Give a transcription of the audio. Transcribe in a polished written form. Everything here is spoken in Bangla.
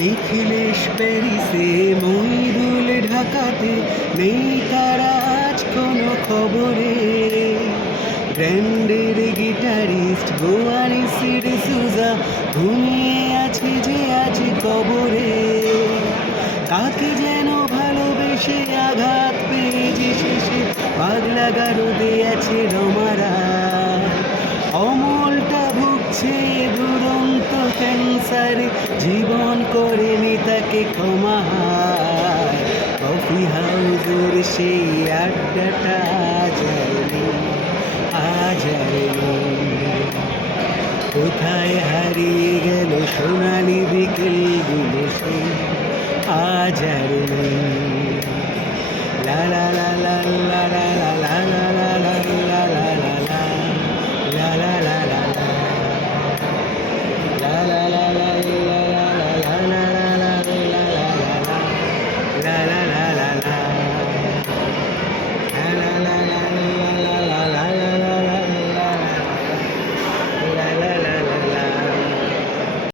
নিখিলেশ প্যারিসে, মইদুল ঢাকাতে, নেই তারা আজ কোনো খবরে। গ্র্যান্ডের গিটারিস্ট গোয়ানিসির সুজা ঘুমিয়ে আছে যে আজ কবরে। কাকে যেন ভালোবেসে আঘাত পেয়েছে শেষে, পাগলা গারদে আছে রমারা। অমলটা ভুগছে দুরন্ত ক্যান্সারে, জীবন করেনি তাকে ক্ষমা। কফি হাউজের সেই আড্ডাটা আজ আর নেই। কোথায় হারিয়ে গেল সোনালি বিকেলগুলো সেই আজ আর নেই। লা লা লা লা লা লা লা লা লা।